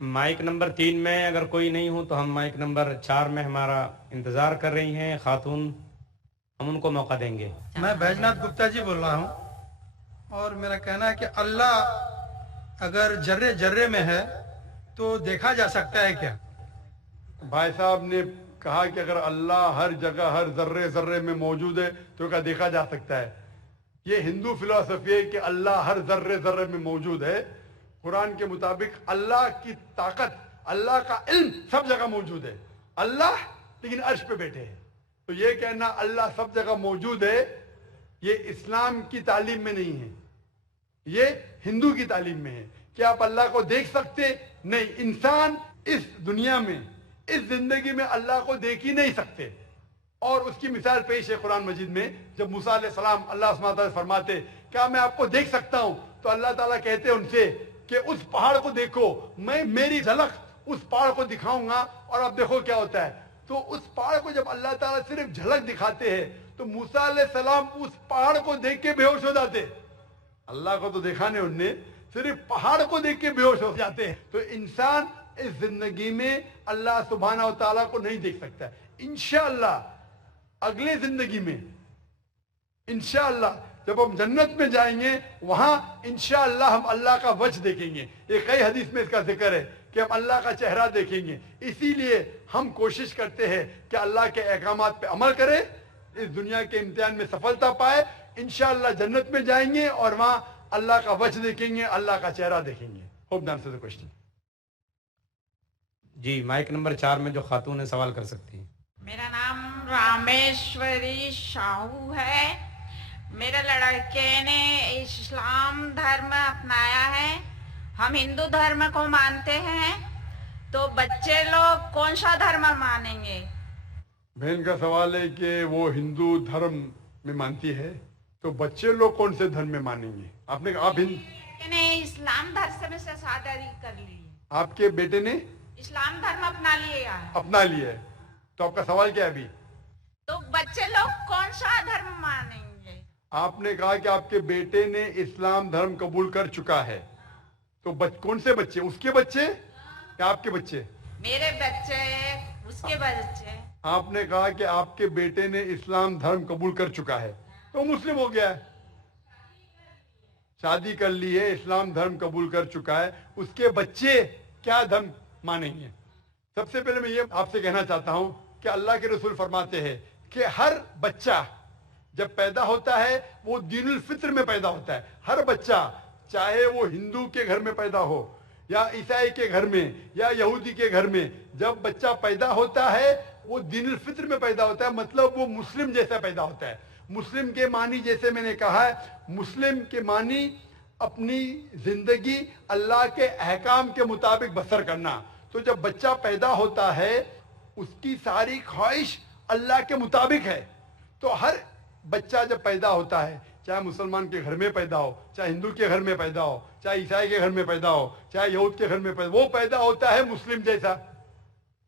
Mic number 3 میں اگر کوئی نہیں ہو تو ہم مائک نمبر 4 میں ہمارا انتظار کر رہی ہیں خاتون، ہم ان کو موقع دیں گے۔ میں بیجناتھ گپتا جی بول رہا ہوں، اور میرا کہنا ہے کہ اللہ اگر جرے جرے میں ہے تو دیکھا جا سکتا ہے کیا؟ بھائی صاحب نے کہا کہ اگر اللہ ہر جگہ ہر ذرے ذرے میں موجود ہے تو کیا دیکھا جا سکتا ہے؟ یہ ہندو فلسفی ہے کہ اللہ ہر ذرے ذرے میں موجود ہے۔ قرآن کے مطابق اللہ کی طاقت، اللہ کا علم سب جگہ موجود ہے۔ اللہ لیکن عرش پہ بیٹھے ہیں، تو یہ کہنا اللہ سب جگہ موجود ہے یہ اسلام کی تعلیم میں نہیں ہے، یہ ہندو کی تعلیم میں ہے۔ کیا آپ اللہ کو دیکھ سکتے؟ نہیں، انسان اس دنیا میں اس زندگی میں اللہ کو دیکھ ہی نہیں سکتے، اور اس کی مثال پیش ہے قرآن مجید میں۔ جب موسیٰ علیہ السلام اللہ سبحانہ وتعالیٰ سے فرماتے کیا میں آپ کو دیکھ سکتا ہوں، تو اللہ تعالیٰ کہتے ان سے کہ اس پہاڑ کو دیکھو، میں میری جھلک اس پہاڑ کو دکھاؤں گا اور اب دیکھو کیا ہوتا ہے۔ تو اس پہاڑ کو جب اللہ تعالیٰ صرف جھلک دکھاتے ہیں تو موسیٰ علیہ السلام اس پہاڑ کو دیکھ کے بے ہوش ہو جاتے۔ اللہ کو تو دیکھا نہیں انہوں نے، صرف پہاڑ کو دیکھ کے بے ہوش ہو جاتے ہیں۔ تو انسان اس زندگی میں اللہ سبحانہ و تعالیٰ کو نہیں دیکھ سکتا۔ انشاءاللہ اگلے زندگی میں انشاءاللہ جب ہم جنت میں جائیں گے وہاں انشاءاللہ ہم اللہ کا وجہ دیکھیں گے۔ یہ کئی حدیث میں اس کا ذکر ہے کہ ہم اللہ کا چہرہ دیکھیں گے۔ اسی لیے ہم کوشش کرتے ہیں کہ اللہ کے احکامات پہ عمل کریں، اس دنیا کے امتحان میں سفلتا پائے، انشاءاللہ جنت میں جائیں گے اور وہاں اللہ کا وجہ دیکھیں گے، اللہ کا چہرہ دیکھیں گے۔ ہوپ دان سے کوشچن۔ جی مائک نمبر 4 میں جو خاتون ہے سوال کر سکتی ہیں۔ میرا نام رامیشوری شاہو ہے۔ میرے لڑکے نے اسلام دھرم اپنایا ہے، ہم ہندو دھرم کو مانتے ہیں، تو بچے لوگ کون سا دھرم مانیں گے؟ بہن کا سوال ہے کہ وہ ہندو دھرم میں مانتی ہے، تو بچے لوگ کون سے دھرم میں مانیں گے؟ آپ نے کہا آپ نے اسلام دھرم سے شادی کر لی، آپ کے بیٹے نے اسلام دھرم اپنا لیا ہے، اپنا لیا ہے، تو آپ کا سوال کیا ہے ابھی؟ تو بچے لوگ کون سا دھرم مانیں گے؟ آپ نے کہا کہ آپ کے بیٹے نے اسلام دھرم قبول کر چکا ہے، تو کون سے بچے؟ اس کے بچے یا آپ کے بچے؟ میرے بچے، اس کے بچے۔ آپ نے کہا کہ آپ کے بیٹے نے اسلام دھرم قبول کر چکا ہے تو مسلم ہو گیا ہے، شادی کر لی ہے، اسلام دھرم قبول کر چکا ہے، اس کے بچے کیا دھرم مانیں گے؟ سب سے پہلے میں یہ آپ سے کہنا چاہتا ہوں کہ اللہ کے رسول فرماتے ہیں کہ ہر بچہ جب پیدا ہوتا ہے وہ دین الفطر میں پیدا ہوتا ہے۔ ہر بچہ چاہے وہ ہندو کے گھر میں پیدا ہو یا عیسائی کے گھر میں یا یہودی کے گھر میں، جب بچہ پیدا ہوتا ہے وہ دین الفطر میں پیدا ہوتا ہے، مطلب وہ مسلم جیسا پیدا ہوتا ہے۔ مسلم کے معنی جیسے میں نے کہا ہے، مسلم کے معنی اپنی زندگی اللہ کے احکام کے مطابق بسر کرنا۔ تو جب بچہ پیدا ہوتا ہے اس کی ساری خواہش اللہ کے مطابق ہے۔ تو ہر بچہ جب پیدا ہوتا ہے، چاہے مسلمان کے گھر میں پیدا ہو، چاہے ہندو کے گھر میں پیدا ہو، چاہے عیسائی کے گھر میں پیدا ہو، چاہے یہود کے گھر میں پیدا ہو، وہ پیدا ہوتا ہے مسلم جیسا،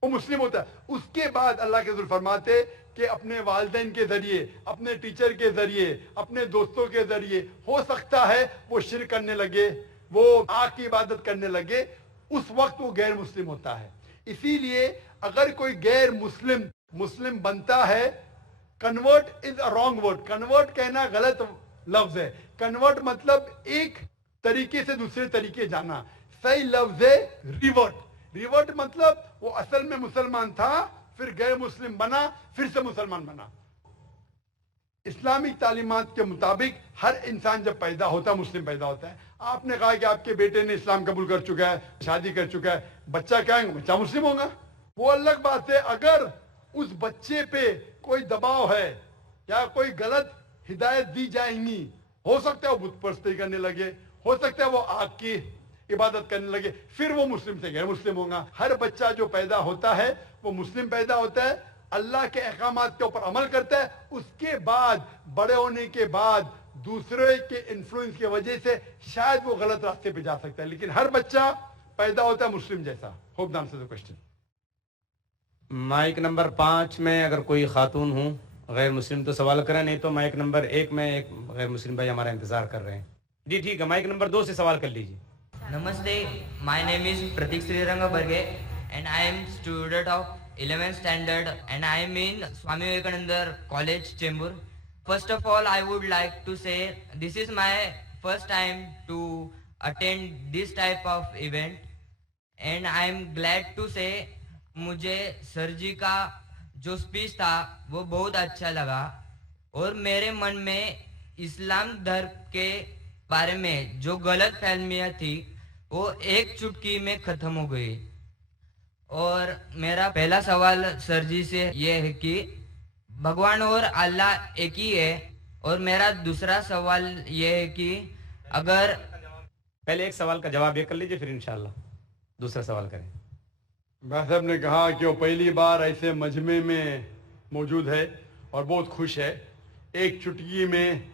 وہ مسلم ہوتا ہے۔ اس کے بعد اللہ کے رسول فرماتے کہ اپنے والدین کے ذریعے، اپنے ٹیچر کے ذریعے، اپنے دوستوں کے ذریعے ہو سکتا ہے وہ شرک کرنے لگے، وہ آگ کی عبادت کرنے لگے، اس وقت وہ غیر مسلم ہوتا ہے۔ اسی لیے اگر کوئی غیر مسلم بنتا ہے، convert is a wrong word, convert کہنا غلط لفظ ہے۔ کنورٹ مطلب ایک طریقے سے دوسرے طریقے جانا، صحیح لفظ ہے ریورٹ۔ ریورٹ مطلب وہ اصل میں مسلمان تھا، پھر غیر مسلم بنا، پھر سے مسلمان بنا۔ اسلامی تعلیمات کے مطابق ہر انسان جب پیدا ہوتا ہے مسلم پیدا ہوتا ہے۔ آپ نے کہا کہ آپ کے بیٹے نے اسلام قبول کر چکا ہے، شادی کر چکا ہے، بچہ کیا ہے؟ بچہ مسلم ہوگا، وہ الگ بات ہے۔ اگر اس بچے پہ کوئی دباؤ ہے یا کوئی غلط ہدایت دی جائیں گی، ہو سکتا ہے وہ بت پرستی کرنے لگے، ہو سکتا ہے وہ آگ کی عبادت کرنے لگے، پھر وہ مسلم سے غیر مسلم ہوگا۔ ہر بچہ جو پیدا ہوتا ہے وہ مسلم پیدا ہوتا ہے، اللہ کے احکامات کے اوپر عمل کرتا ہے، اس کے بعد بڑے ہونے کے بعد دوسرے کے انفلوئنس کی وجہ سے شاید وہ غلط راستے پہ جا سکتا ہے، لیکن ہر بچہ پیدا ہوتا ہے مسلم جیسا۔ ہوپ دان سے کوشچن۔ مائک نمبر 5 میں اگر کوئی خاتون ہوں غیر مسلم تو سوال کریں، نہیں تو مائک نمبر 1 میں ایک غیر مسلم بھائی ہمارا انتظار کر رہے ہیں۔ جی ٹھیک ہے، مائک نمبر 2 سے سوال کر لیجیے۔ Namaste, my name is Pratik Sriranga Barge and I am student of 11th standard and I am in Swami Vivekananda College, Chembur. First of all, I would like to say this is my first time to attend this type of event and I am glad to say मुझे sir जी का जो speech था वो बहुत अच्छा लगा और मेरे मन में इस्लाम धर्म के बारे में जो गलत फहमियाँ थी वो एक चुटकी में ख़त्म हो गई। और मेरा पहला सवाल सर जी से ये है कि भगवान और अल्लाह एक ही है। और मेरा दूसरा सवाल ये है कि अगर पहले एक सवाल का जवाब ये कर लीजिए, फिर इंशाल्लाह दूसरा सवाल करें। भाई साहब ने कहा कि वो पहली बार ऐसे मजमे में मौजूद है और बहुत खुश है। एक चुटकी में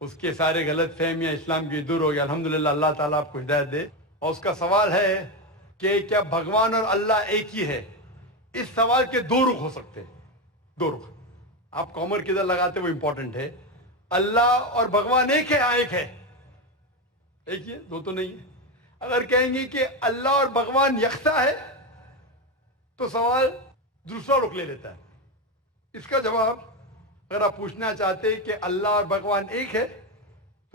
उसके सारे गलत फहमियाँ इस्लाम की दूर हो गया। अल्हम्दुलिल्लाह, अल्लाह ताला आपको हिदायत दे। और उसका सवाल है कि क्या भगवान और अल्लाह एक ही है? इस सवाल के दो रुख हो सकते हैं, दो रुख। आप कॉमर किधर लगाते वो इंपॉर्टेंट है। अल्लाह और भगवान एक है? हाँ, एक है। एक ही है, दो तो नहीं है। अगर कहेंगे कि अल्लाह और भगवान यकसा है तो सवाल दूसरा रुख ले लेता है। इसका जवाब अगर आप पूछना चाहते हैं कि अल्लाह और भगवान एक है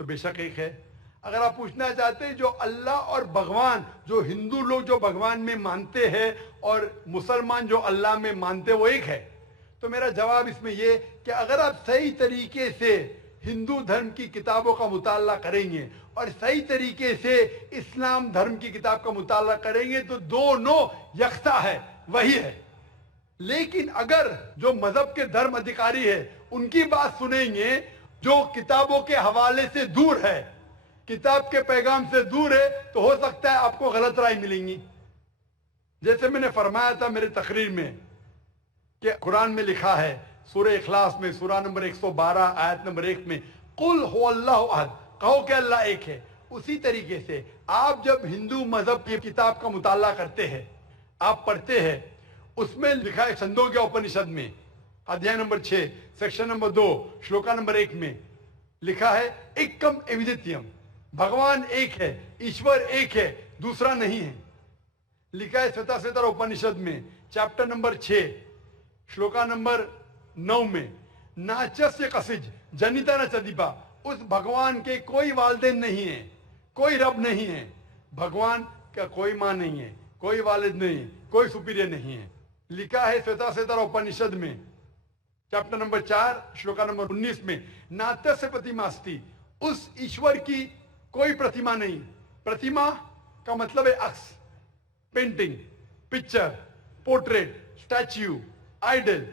तो बेशक एक है। अगर आप पूछना चाहते हैं जो अल्लाह और भगवान, जो हिंदू लोग जो भगवान में मानते हैं और मुसलमान जो अल्लाह में मानते हैं वो एक है, तो मेरा जवाब इसमें ये कि अगर आप सही तरीके से हिंदू धर्म की किताबों का मुताला करेंगे और सही तरीके से इस्लाम धर्म की किताब का मुताला करेंगे तो दोनों यकसा है, वही है। लेकिन अगर जो मजहब के धर्म अधिकारी है उनकी बात सुनेंगे जो किताबों के हवाले से दूर है, किताब के पैगाम से दूर है, तो हो सकता है आपको गलत राय मिलेंगी। जैसे मैंने फरमाया था मेरे तकरीर में कि कुरान में लिखा है सूरह इखलास में सूरह नंबर 112 आयत नंबर 1 में कुल हुवल्लाहु अहद, कहो कि अल्लाह एक है। उसी तरीके से आप जब हिंदू मजहब की किताब का मुताला करते हैं, आप पढ़ते हैं, उसमें लिखा है छंदोग्य उपनिषद में अध्याय number 6 section number 2 shloka number 1 में लिखा है एकम एविदित्यम, भगवान एक है, ईश्वर एक है, दूसरा नहीं है। लिखा है श्वेताश्वेतर उपनिषद में चैप्टर नंबर 6 श्लोका नंबर 9 में नाचस्य कसिज जनिता न चदीपा, उस भगवान के कोई वालिदैन नहीं है, कोई रब नहीं है। भगवान का कोई माँ नहीं है, कोई वालिद नहीं है, कोई सुपीरियर नहीं है। लिखा है श्वेताश्वेतर उपनिषद में चैप्टर नंबर 4 श्लोका नंबर 19 में नात्यस्य प्रतिमास्ति, उस ईश्वर की कोई प्रतिमा नहीं। प्रतिमा का मतलब है अक्स, painting, picture, portrait, statue, idol.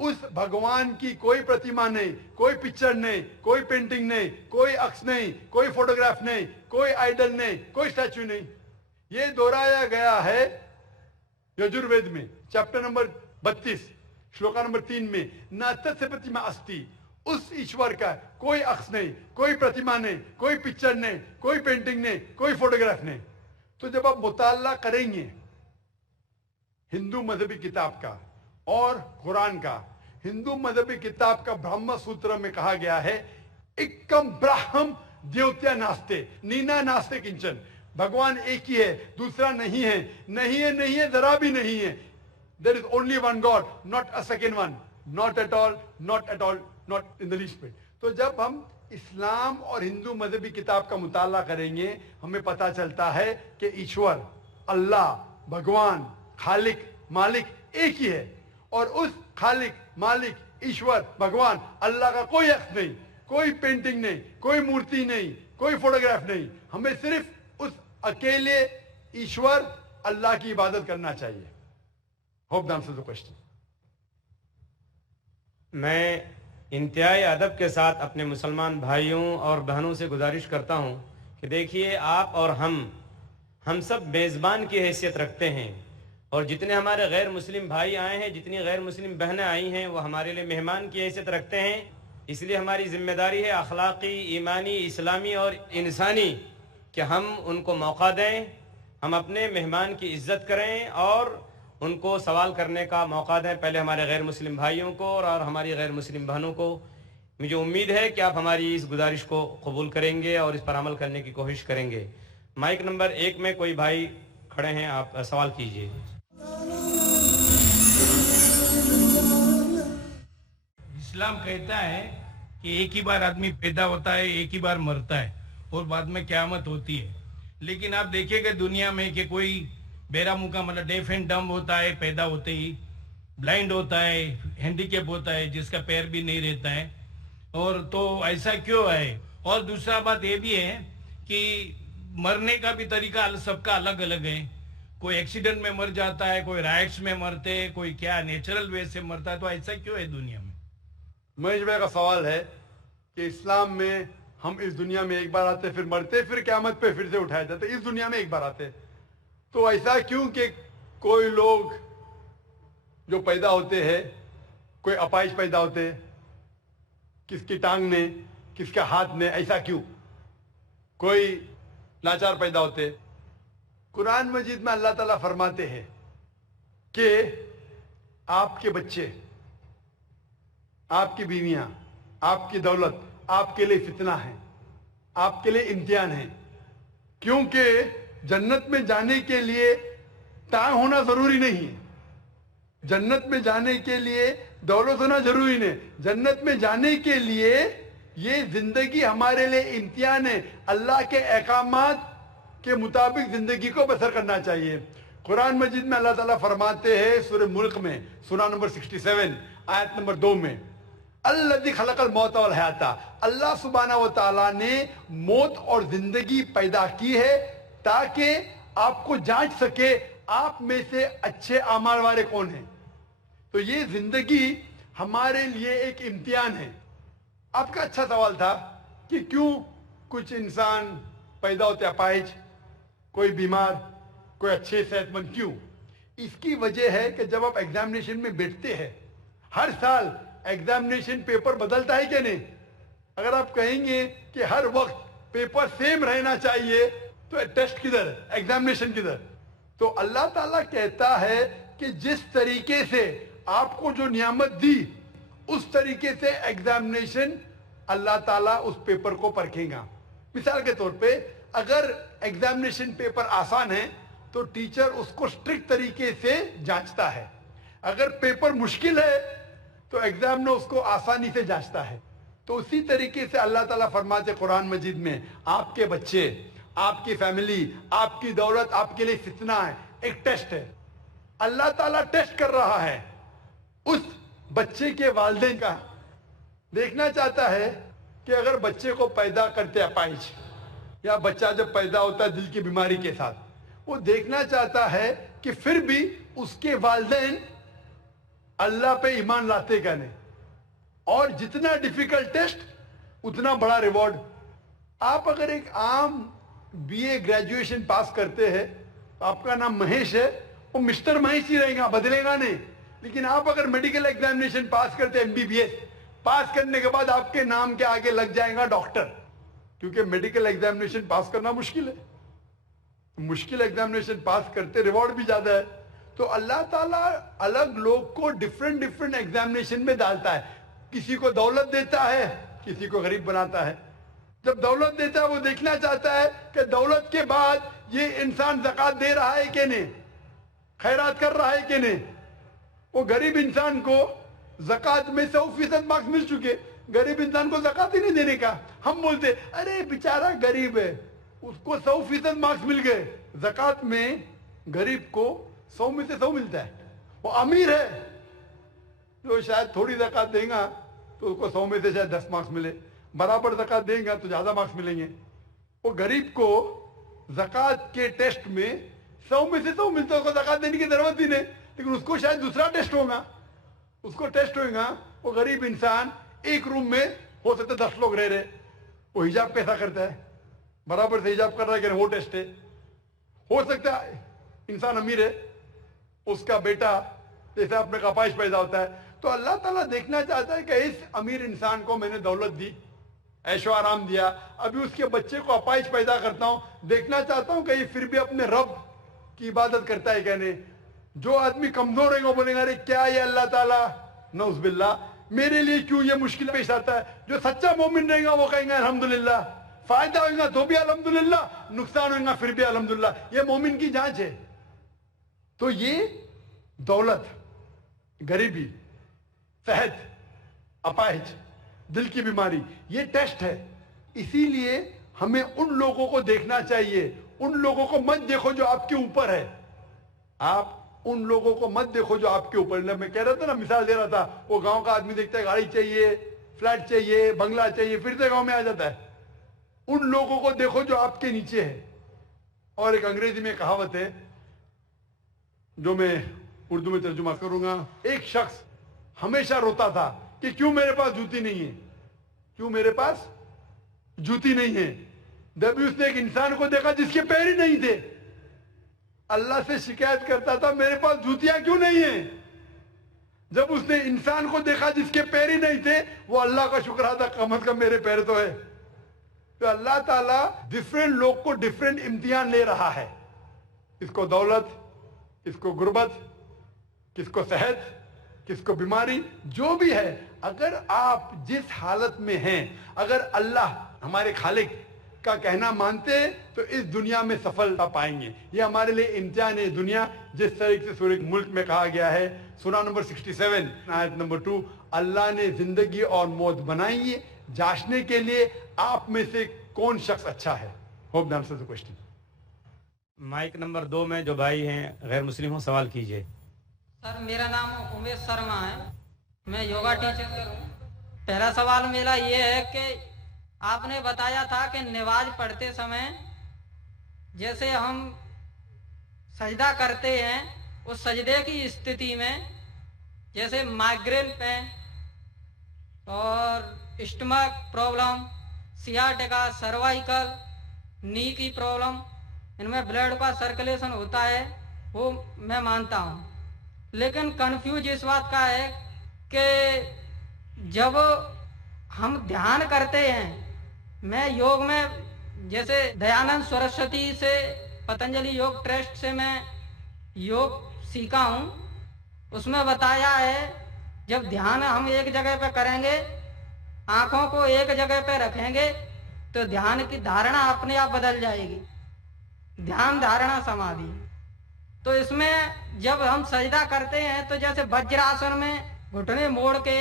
उस भगवान की कोई प्रतिमा नहीं, कोई पिक्चर नहीं, कोई पेंटिंग नहीं, कोई अक्स नहीं, कोई फोटोग्राफ नहीं, कोई आइडल नहीं, कोई स्टैच्यू नहीं। ये दोहराया गया है यजुर्वेद में चैप्टर नंबर 32 श्लोका नंबर 3 में नात्यस्य प्रतिमा अस्ति, उस ईश्वर का कोई अक्स नहीं, कोई प्रतिमा नहीं, कोई पिक्चर नहीं, कोई पेंटिंग नहीं, कोई फोटोग्राफ नहीं। तो जब आप मुताला करेंगे हिंदू मजहबी किताब का और कुरान का, हिंदू मजहबी किताब का ब्रह्म सूत्र में कहा गया है एकम ब्राह्म द्योत्या नास्ते नीना नास्ते किंचन, भगवान एक ही है, दूसरा नहीं है, नहीं है, नहीं है, जरा भी नहीं है। There is only one God, not a second one, not at all, not at all, not in the least bit. तो जब हम इस्लाम और हिंदू मजहबी किताब का मुताला करेंगे हमें पता चलता है कि ईश्वर, अल्लाह, भगवान, खालिक, मालिक एक ही है। और उस खालिक, मालिक, ईश्वर, भगवान, अल्लाह का कोई अक्स नहीं, कोई पेंटिंग नहीं, कोई मूर्ति नहीं, कोई फोटोग्राफ नहीं। हमें सिर्फ उस अकेले ईश्वर अल्लाह की इबादत करना चाहिए। Hope the answer the question. मैं इंतहाई अदब के साथ अपने मुसलमान भाइयों और बहनों से गुजारिश करता हूं कि देखिए आप और हम सब मेज़बान की हैसियत रखते हैं और जितने हमारे गैर मुस्लिम भाई आए हैं, जितनी गैर मुस्लिम बहनें आई हैं, वो हमारे लिए मेहमान की हैसियत रखते हैं। इसलिए हमारी जिम्मेदारी है अखलाकी, ईमानी, इस्लामी और इंसानी कि हम उनको मौका दें, हम अपने मेहमान की इज्जत करें और उनको सवाल करने का मौका दें, पहले हमारे गैर मुस्लिम भाइयों को और हमारी गैर मुस्लिम बहनों को। मुझे उम्मीद है कि आप हमारी इस गुजारिश को कबूल करेंगे और इस पर अमल करने की कोशिश करेंगे। माइक नंबर 1 में कोई भाई खड़े हैं, आप सवाल कीजिए। इस्लाम कहता है कि एक ही बार आदमी पैदा होता है, एक ही बार मरता है और बाद में क़यामत होती है। लेकिन आप देखिएगा दुनिया में कि कोई बेरा मुका मतलब डेफ एंड डम्ब होता है पैदा होते ही, ब्लाइंड होता है, हैंडीकैप होता है, जिसका पैर भी नहीं रहता है। और तो ऐसा क्यों है? और दूसरा बात ये भी है कि मरने का भी तरीका सबका अलग अलग है। कोई एक्सीडेंट में मर जाता है, कोई राइट्स में मरते हैं, कोई क्या नेचुरल वे से मरता है। तो ऐसा क्यों है दुनिया में? महेश भाई का सवाल है कि इस्लाम में हम इस दुनिया में एक बार आते, फिर मरते, फिर क़यामत पे फिर से उठाए जाते, इस दुनिया में एक बार आते। तो ऐसा क्यों कि कोई लोग जो पैदा होते हैं, कोई अपाहिज पैदा होते हैं, किसकी टांग ने, किसका हाथ ने, ऐसा क्यों? कोई लाचार पैदा होते। कुरान मजीद में अल्लाह ताला फरमाते हैं कि आपके बच्चे, आपकी बीवियां, आपकी दौलत आपके लिए फितना है, आपके लिए इम्तिहान है। क्योंकि जन्नत में जाने के लिए टांग होना जरूरी नहीं है, जन्नत में जाने के लिए दौलत होना जरूरी नहीं। जन्नत में जाने के लिए ये जिंदगी हमारे लिए इम्तिहान है। अल्लाह के अहकामात के मुताबिक जिंदगी को बसर करना चाहिए। कुरान मजीद में अल्लाह ताला फरमाते हैं सूरह मुल्क में, सूरा नंबर 67 आयत नंबर 2 में, अल्लज़ी खलक़ल मौत वल हयाता, अल्लाह सुब्हाना व तआला ने मौत और जिंदगी पैदा की है ताकि आपको जांच सके आप में से अच्छे अमाल वाले कौन हैं। तो ये जिंदगी हमारे लिए एक इम्तिहान है। आपका अच्छा सवाल था कि क्यों कुछ इंसान पैदा होते अपाहिज, कोई बीमार, कोई अच्छे सेहतमंद, क्यों? इसकी वजह है कि जब आप एग्जामिनेशन में बैठते हैं, हर साल एग्जामिनेशन पेपर बदलता है कि नहीं? अगर आप कहेंगे कि हर वक्त पेपर सेम रहना चाहिए तो टेस्ट किधर, एग्जामिनेशन किधर? तो अल्लाह ताला कहता है कि जिस तरीके से आपको जो नियामत दी उस तरीके से एग्जामिनेशन अल्लाह ताला उस पेपर को परखेगा। मिसाल के तौर पे अगर एग्जामिनेशन पेपर आसान है तो टीचर उसको स्ट्रिक्ट तरीके से जांचता है। अगर पेपर मुश्किल है तो एग्जामिनर उसको आसानी से जांचता है। तो उसी तरीके से अल्लाह ताला फरमाते कुरान मजीद में, आपके बच्चे, आपकी फैमिली, आपकी दौलत आपके लिए फितना है, एक टेस्ट है। अल्लाह ताला टेस्ट कर रहा है उस बच्चे के वालिदैन का। देखना चाहता है कि अगर बच्चे को पैदा करते अपाहिज, या बच्चा जब पैदा होता है दिल की बीमारी के साथ, वो देखना चाहता है कि फिर भी उसके वालिदैन अल्लाह पे ईमान लाते क्या नहीं। और जितना डिफिकल्ट टेस्ट उतना बड़ा रिवॉर्ड। आप अगर एक आम बीए ग्रेजुएशन पास करते हैं तो आपका नाम महेश है, वो मिस्टर महेश ही रहेगा, बदलेगा नहीं। लेकिन आप अगर मेडिकल एग्जामिनेशन पास करते हैं, एमबीबीएस पास करने के बाद आपके नाम के आगे लग जाएगा डॉक्टर, क्योंकि मेडिकल एग्जामिनेशन पास करना मुश्किल है। मुश्किल एग्जामिनेशन पास करते रिवॉर्ड भी ज्यादा है। तो अल्लाह ताला अलग लोग को डिफरेंट डिफरेंट एग्जामिनेशन में डालता है। किसी को दौलत देता है, किसी को गरीब बनाता है। जब दौलत देता है वो देखना चाहता है कि दौलत के बाद ये इंसान ज़कात दे रहा है कि नहीं, खैरात कर रहा है कि नहीं। वो गरीब इंसान को ज़कात में 100% मार्क्स मिल चुके, गरीब इंसान को ज़कात ही नहीं देने का। हम बोलते अरे बेचारा गरीब है, उसको 100% मार्क्स मिल गए। ज़कात में गरीब को 100 में से 100 मिलता है। वो अमीर है जो शायद थोड़ी ज़कात देगा तो उसको 100 में से शायद 10 मार्क्स मिले, बराबर ज़कात देगा तो ज़्यादा मार्क्स मिलेंगे। वो गरीब को ज़कात के टेस्ट में 100 में से 100 मिलता है, उसको ज़कात देने की जरूरत ही नहीं। लेकिन उसको शायद दूसरा टेस्ट होगा, उसको टेस्ट होगा। वो गरीब इंसान एक रूम में हो सकता है 10 लोग रह रहे, वो हिजाब कैसा करता है, बराबर से हिजाब कर रहा है कि नहीं, वो टेस्ट है। हो सकता है इंसान अमीर है, उसका बेटा जैसे अपने कपाइश पैदा होता है, तो अल्लाह ताला देखना चाहता है कि इस अमीर इंसान को मैंने दौलत दी, ऐशो आराम दिया, अभी उसके बच्चे को अपाइश पैदा करता हूं, देखना चाहता हूं कि ये फिर भी अपने रब की इबादत करता है क्या नहीं। जो आदमी कमजोर है वो बोलेगा अरे क्या ये अल्लाह ताला, नौज़ुबिल्लाह, मेरे लिए क्यों ये मुश्किल पेश आता है। जो सच्चा मोमिन रहेगा वो कहेंगे अल्हम्दुलिल्लाह, فائدہ ہوگا تو بھی الحمدللہ, نقصان ہوگا پھر بھی الحمدللہ. یہ مومن کی جانچ ہے. تو یہ دولت, غریبی, صحت, اپاہج, دل کی بیماری, یہ ٹیسٹ ہے. اسی لیے ہمیں ان لوگوں کو دیکھنا چاہیے. ان لوگوں کو مت دیکھو جو آپ کے اوپر ہے. آپ ان لوگوں کو مت دیکھو جو آپ کے اوپر. میں کہہ رہا تھا نا, مثال دے رہا تھا, وہ گاؤں کا آدمی دیکھتا ہے گاڑی چاہیے, فلیٹ چاہیے, بنگلہ چاہیے, پھر سے گاؤں میں آ جاتا ہے. ان لوگوں کو دیکھو جو آپ کے نیچے ہے. اور ایک انگریزی میں کہاوت ہے جو میں اردو میں ترجمہ کروں گا. ایک شخص ہمیشہ روتا تھا کہ کیوں میرے پاس جوتی نہیں ہے, کیوں میرے پاس جوتی نہیں ہے. جب اس نے ایک انسان کو دیکھا جس کے پیر ہی نہیں تھے, اللہ سے شکایت کرتا تھا میرے پاس جوتیاں کیوں نہیں ہیں. جب اس نے انسان کو دیکھا جس کے پیر ہی نہیں تھے, وہ اللہ کا شکر ادا, کم از کم میرے پیر تو ہے. تو اللہ تعالیٰ ڈفرینٹ لوگ کو ڈفرینٹ امتحان لے رہا ہے. اس کو دولت, اس کو غربت, کس کو صحت, کس کو بیماری, جو بھی ہے. اگر آپ جس حالت میں ہیں, اگر اللہ ہمارے خالق کا کہنا مانتے ہیں تو اس دنیا میں سفلتا پائیں گے. یہ ہمارے لیے امتحان ہے دنیا. جس طریقے سے سورہ ملک میں کہا گیا ہے, سورہ نمبر 67 آیت نمبر 2, اللہ نے زندگی اور موت بنائی ہے جانچنے کے لیے آپ میں سے کون شخص اچھا ہے. Hope answer the question. Mic number 2 میں جو بھائی ہیں غیر مسلم ہوں, سوال کیجئے. سر میرا نام امیش شرما ہے, میں یوگا ٹیچر ہوں. پہلا سوال میرا یہ ہے کہ آپ نے بتایا تھا کہ نماز پڑھتے سمے جیسے ہم سجدہ کرتے ہیں, اس سجدے کی استھتی میں جیسے مائگرین پین اور اسٹمک پرابلم, سیاٹیکا, سروائیکل, نی کی پرابلم, ان میں بلڈ کا سرکولیشن ہوتا ہے, وہ میں مانتا ہوں. لیکن کنفیوز اس بات کا ہے کہ جب ہم دھیان کرتے ہیں, میں یوگ میں جیسے دیانند سرسوتی سے, پتنجلی یوگ ٹرسٹ سے میں یوگ سیکھا ہوں. اس میں بتایا ہے جب دھیان ہم ایک جگہ پہ کریں گے, آنکھوں کو ایک جگہ پہ رکھیں گے تو دھیان کی دھارنا اپنے آپ بدل جائے گی. دھیان دھارنا سمادھی. تو اس میں جب ہم سجدہ کرتے ہیں تو جیسے وجراسن میں گھٹنے موڑ کے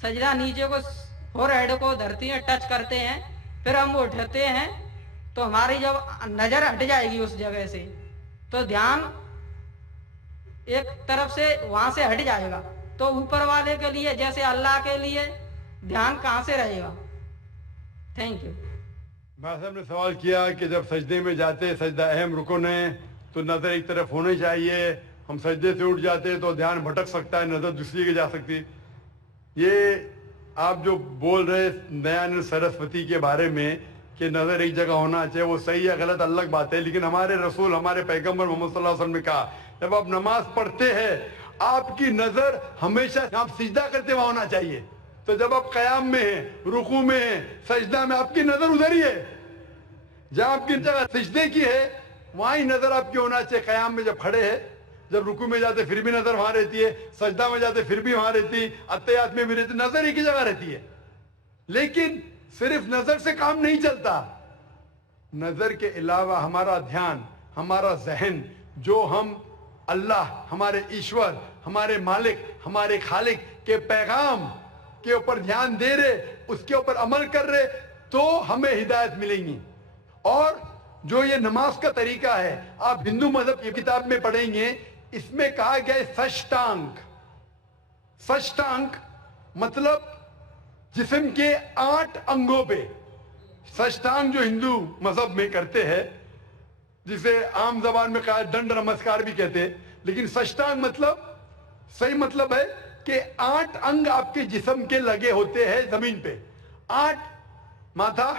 سجدہ نیچے کو, فور ہیڈ کو دھرتی میں ٹچ کرتے ہیں, پھر ہم اٹھتے ہیں تو ہماری جب نظر ہٹ جائے گی اس جگہ سے تو دھیان ایک طرف سے وہاں سے ہٹ جائے گا. تو اوپر والے کے لیے جیسے اللہ کے لیے دھیان کہاں سے رہے گا. Thank you. بھائی صاحب نے سوال کیا کہ جب سجدے میں جاتے, سجدہ اہم رکن ہے, تو نظر ایک طرف ہونی چاہیے. ہم سجدے سے اٹھ جاتے تو دھیان بھٹک سکتا ہے, نظر دوسری کی جا سکتی. یہ آپ جو بول رہے دیانند سرسوتی کے بارے میں کہ نظر ایک جگہ ہونا چاہیے, وہ صحیح ہے غلط الگ بات ہے. لیکن ہمارے رسول, ہمارے پیغمبر محمد صلی اللہ علیہ وسلم نے کہا جب آپ نماز پڑھتے ہیں آپ کی نظر ہمیشہ آپ سجدہ کرتے وہاں ہونا چاہیے. تو جب آپ قیام میں ہیں, رکوع میں ہیں, سجدہ میں, آپ کی نظر ادھر ہی ہے. جہاں آپ کی جگہ سجدے کی ہے وہاں ہی نظر آپ کی ہونا چاہیے. قیام میں جب کھڑے ہیں, جب رکوع میں جاتے پھر بھی نظر وہاں رہتی ہے, سجدہ میں جاتے پھر بھی وہاں رہتی, اتحیات میں بھی رہتی, نظر ایک ہی جگہ رہتی ہے. لیکن صرف نظر سے کام نہیں چلتا. نظر کے علاوہ ہمارا دھیان, ہمارا ذہن, جو ہم اللہ, ہمارے ایشور, ہمارے مالک, ہمارے خالق کے پیغام کے اوپر دھیان دے رہے, اس کے اوپر عمل کر رہے, تو ہمیں ہدایت ملیں گی. اور جو یہ نماز کا طریقہ ہے, آپ ہندو مذہب کی کتاب میں پڑھیں گے, اس میں کہا گیا ہے سشٹانگ. سشٹانگ مطلب جسم کے 8 انگوں پہ. سشٹانگ جو ہندو مذہب میں کرتے ہیں, جسے عام زبان میں کہا دنڈ نمسکار بھی کہتے ہیں, لیکن سشٹانگ مطلب, صحیح مطلب ہے کہ 8 انگ آپ کے جسم کے لگے ہوتے ہیں زمین پہ. 8, ماتھا,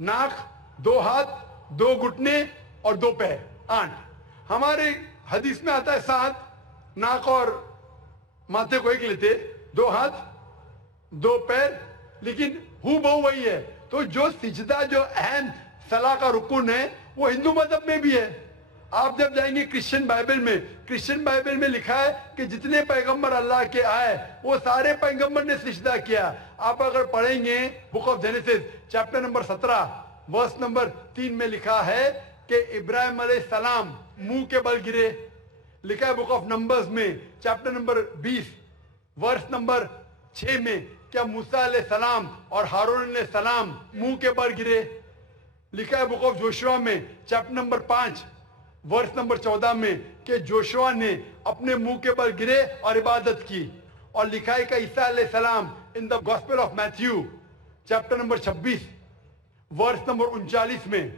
ناک, 2 ہاتھ, 2 گھٹنے اور 2 پیر. 8. ہمارے حدیث میں آتا ہے 7. ناک اور ماتھے کو ایک لیتے, 2 ہاتھ, 2 پیر, لیکن ہو بہو وہی ہے. تو جو سجدہ, جو اہم صلاح کا رکن ہے, وہ ہندو مذہب میں بھی ہے. آپ جب جائیں گے کرسچن بائبل میں, کرسچن بائبل میں لکھا ہے کہ جتنے پیغمبر اللہ کے آئے وہ سارے پیغمبر نے سجدہ کیا. آپ اگر پڑھیں گے book of Genesis chapter number 17 verse number 3 में लिखा है कि इब्राहिम अलैहिस्सलाम मुंह के बल गिरे। लिखा है बुक ऑफ नंबर्स में चैप्टर नंबर 20 वर्स नंबर 6 में क्या मूसा अलैहिस्सलाम और हारून अलैहिस्सलाम मुंह के बल गिरे। लिखा है बुक ऑफ जोशुआ में चैप्टर नंबर 5 वर्स नंबर 14 में कि जोशुआ ने अपने मुंह के बल गिरे और इबादत की। और लिखा है कि ईसा अलैहिस्सलाम in the gospel of Matthew chapter number 26 verse number 39 में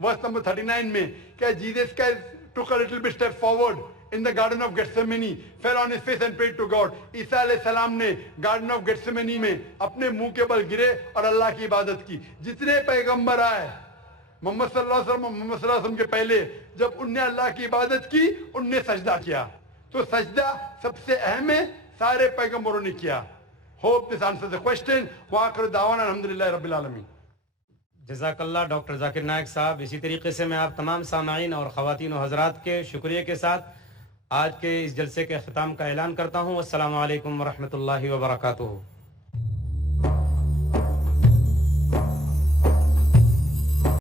वर्स नंबर 39 में क्या जीसस का took a little bit step forward in the garden of Gethsemane, fell on his face and prayed to God. ईसा अलैहिस्सलाम ने garden of गेथसेमनी में अपने मुंह के बल गिरे और अल्लाह की इबादत की। जितने पैगंबर आए मोहम्मद सल्लल्लाहु अलैहि वसल्लम के पहले, जब उनने अल्लाह की इबादत की उनने सजदा किया। तो सजदा सबसे अहम है, सारे पैगंबरों ने किया। Hope this answers the question. वाखिर दावाना अल्हम्दुलिल्लाह रब्बिल आलमीन। जज़ाकल्लाह डॉक्टर जाकिर नायक साहब। इसी तरीके से मैं आप तमाम सामाईन और ख़वातीन और हज़रात के शुक्रिया के साथ आज के इस जलसे के अख्ताम का ऐलान करता हूँ। अस्सलामु अलैकुम व रहमतुल्लाहि व बरकातुहू।